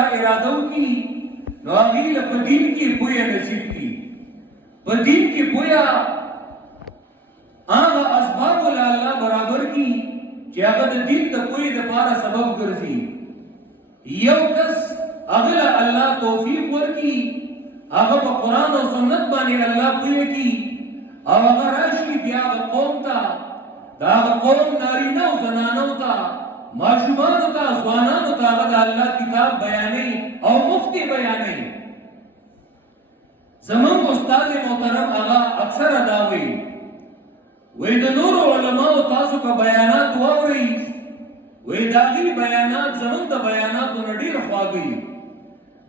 چا ارادو کی نو هغې له په دین کې پوهه نصیب کی. په دین کې پوهه هغه اسباب له الله برابر کی چې هغه د دین د پوهې دپاره سبب ګرځي. یو کس هغه له الله توفیق ورکي، هغه په قرآن او سنت باندې الله پوهه کی او هغه راشي بیا هغه قوم ته، د هغه قوم نارینه او زنانو ته، ماشومانو ته، ځوانانو ته هغه د الله کتاب بیانوي او مفتی بیانوي. زمونږ استاد محترم هغه اکثره دا وایي وی د نورو علماو تاسو که بیانات واورئ وی د هغې بیانات زمونږ د بیاناتو نه ډېر خواږه وي،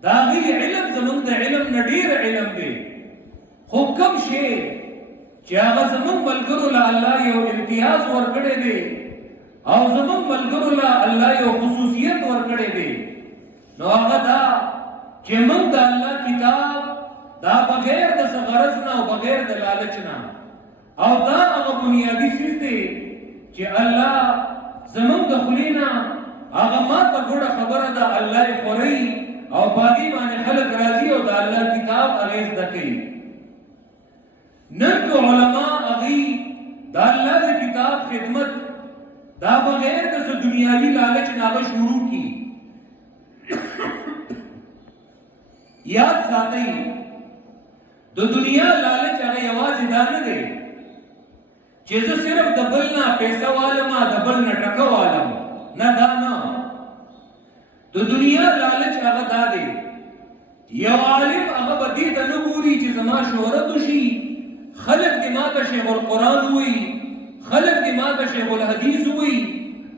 د هغې علم زمونږ د علم نه ډېر علم دی. خو کوم شی چې هغه زمونږ ملګرو له الله یو امتیاز ورکړی دی او زمونږ ملګرو له الله یو خصوصیت ورکړی دی، نو هغه دا چې موږ د الله کتاب دا بغیر د څه غرض نه او بغیر د لالچ نه، او دا هغه بنیادي څیز دی چې الله زمونږ د خولې نه هغه ماته ګوډه خبره ده الله یې خورئ او په هغې باندې خلک راځي او د الله کتاب هغې زده کوي. نن که علما هغې د الله د کتاب خدمت دا بغیر د څه دنیاوي لالچ نه هغه شروع کړي. یاد ساتئ د دنیا لالچ هغه یوازې دا نه دی چې زه صرف د بل نه پیسه والم د بل نه ټکه والم، نه دا نه. د دنیا لالچ هغه دا دی یو عالم هغه به دې ته نه ګوري چې زما شهرت وشي، خلک دې ماته شیخ القرآن ووایي، خلک دې ماته شیخ الحدیث ووایي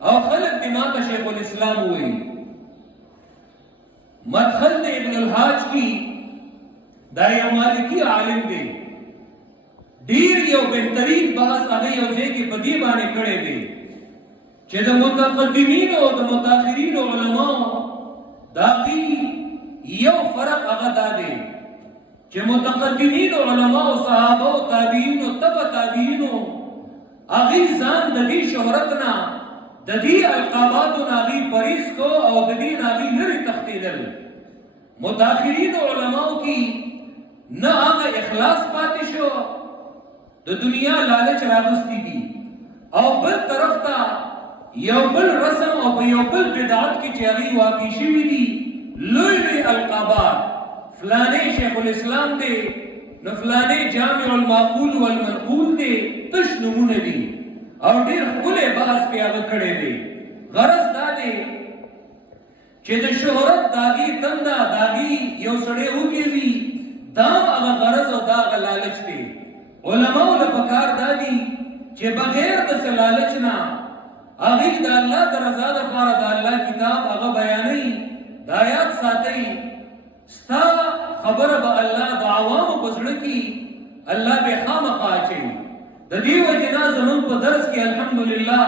او خلک دې ماته شیخ الاسلام ووایي. مدخل د ابن الحاج کی دا یو مالکی عالم دی، ډیر یو بهترین بحث هغه یو ځای کې په دې باندې کړی دی چې د متقدمینو او د متاخرینو علماو د هغې یو فرق هغه دا دی چې متقدمینو علماو صحابه او تابعینو تبع تابعینو هغې ځان د دې شهرت نه د دې القاباتو نه هغې پریز کو او د دې نه هغې لرې تښتېدل. متاخرینو علماو کې نه هغه اخلاص پاتې شو، د دنیا لالچ راغستی دي، او بل طرف ته یو بل رسم او په یو بل بدعت کې چې هغې واقع شوي دي لوی لوی القابات، فلانې شیخ الاسلام دی، نو فلانې جامع المعقول والمنقول دی، تش نمونه دي او ډېر ښکلی بحث پې هغه کړی دی. غرض دا دی چې د شهرت د هغې تنده د هغې یو سړی وږی وي، دا هغه غرض او دا هغه لالچ دی. علماو له پکار دا دي چې بغیر د څه لالچ نه هغې د الله د رضا دپاره د الله کتاب هغه بیانوي. دا یاد ساتئ ستا خبره به الله د عوامو په زړه کې الله به خامخا اچوي. د دې وجې نه زموږ په درس کې الحمدلله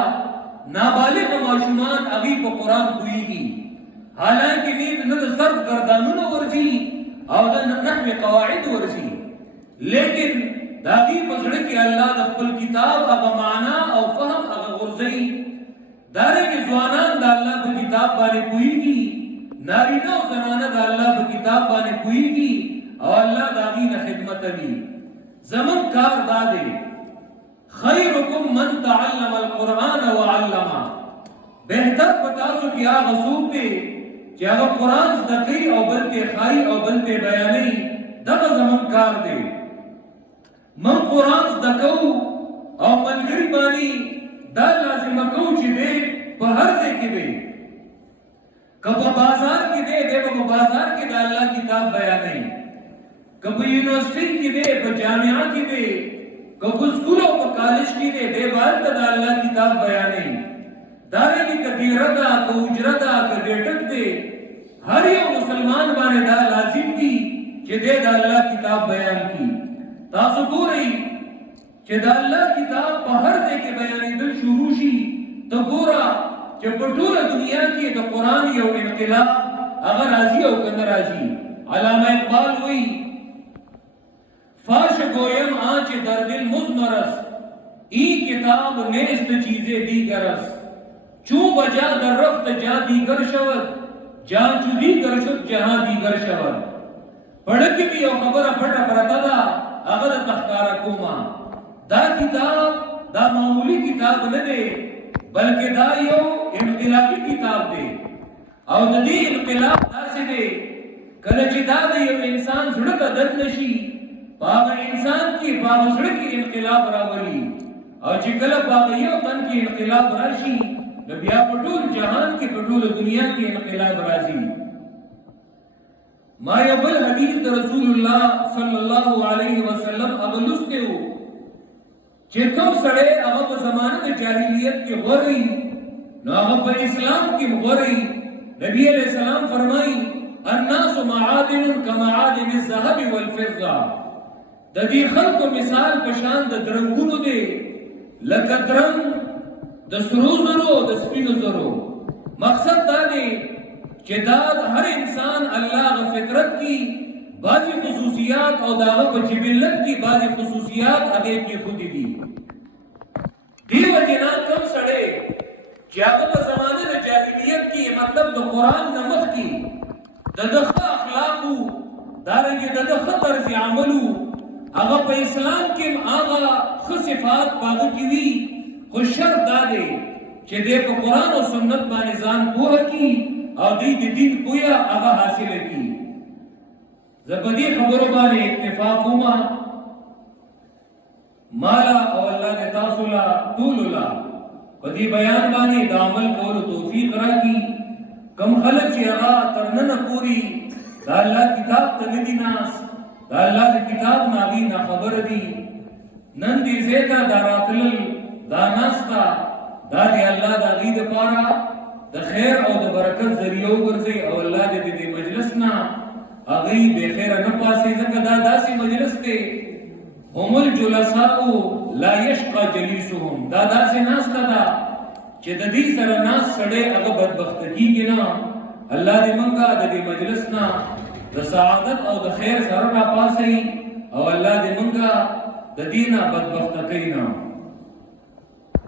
نابالغه ماشومان هغې په قرآن پوهېږي، حالانکې نه د صرف ګردانونه ورځي او د نحوې قواعد ورځي، لیکن د هغې په زړه کې الله د خپل کتاب هغه معنا او فهم هغه غورځوي. دارنګې ځوانان د الله په کتاب باندې پوهېږي، نارینه او زنانه د الله په کتاب باندې پوهېږي او الله د هغې نه خدمت کوي. زموږ کار دا دی خیرکم من تعلم القرآن وعلمه، بهتر په تاسو کې هغه څوک دی چې هغه قرآن زده کوي او بل ته ښایي او بل ته بیانوي. دغه زموږ کار دی. من قرآن زده کوو او ملګري باندې دا لازمه کوو چې دی په هر ځای کې دی، که په بازار کې دی دی به په بازار کې د الله کتاب بیانوي، که په یونیورسټۍ کې دی په جامعه کې دی، که په سکول او په کالج کې دی دی به هلته د الله کتاب بیانوي. دارنګې که دیره ده که اجره ده که ډیټک دی، هر یو مسلمان باندې دا لازم دي چې دی د الله کتاب بیان کړي. تاسو ګورئ چې د الله کتاب په هر ځای کې بیانېدل شروع شي، ته ګوره چې په ټوله دنیا کې د قرآن یو انقلاب هغه راځي او که نه راځي. علامه اقبال وایي فاش گویم آنچ در دل مضمرس ای کتاب نیست چیز دیگرست چون بجا در رفت جا دیگر شود جان جدی گر شد جهان دیگر شود پڑھکی بھی او خبر پھٹا پرتا دا اگر تخکارا کوما دا کتاب دا معمولی کتاب نہ دے بلکہ دا یو انقلابی کتاب دے او د دې انقلاب داسې دی کله چې دا د یو انسان زړه ته درد نشي په هغه انسان کې په هغه زړه کې انقلاب راولي او چې کله په هغه یو تن کې انقلاب راشي نو بیا په ټول جهان کې په ټول دنیا کې انقلاب راځي ما یو بل حدیث د رسول الله صلی الله علیه وسلم هغه لوسته وو چې کوم سړی هغه په زمانه د جاهلیت کې غوري نو هغه په اسلام کې غوري نبی علیہ السلام فرمائی الناس معادن کمعادن الذهب والفضه د دې خلکو مثال په شان د درنګونو دی لکه درنګ د سرو زرو د سپینو زرو مقصد دا دی چې دا هر انسان الله غ فطرت کی بعضی خصوصیات او داغه په جبلت کی بعضی خصوصیات هغه کې خود دي دیو جنا کم سړی چې هغه په زمانه د جاهلیت کې مطلب د قران نمخ کې د دغه اخلاقو دارنګه د دغه طرز عملو هغه په اسلام کې هغه خصفات باغ کې وی خو شرط دا دی چې د قران او سنت باندې ځان پوهه کی او د دین پوهه هغه حاصل کی زبدي خبرو باندې اکتفا کوما مالا او الله دې تاسو لا طول لا پدې بیان باندې د عمل کولو توفیق راکړي کم خلک چې هغه ترننه پوری دا الله کتاب ته ندي ناس دا الله د کتاب ناوی نه خبر دي نن دې زیتا داراتل دا ناستا دا دې الله د دې لپاره د خیر او د برکت ذریعہ ورځي او الله دې دې مجلس نه هغه به خیر نه پاسې ځکه دا داسې مجلس دی هم الجلساء لا يشقى جليسهم دا داسې ناستا دا چې د دې سره ناس سړی هغه بدبخت کیږي نه الله دې مونږه د دې مجلس نه د سعادت او د خیر سره را پاسې او الله دې مونږه د دینه بدبخت کینا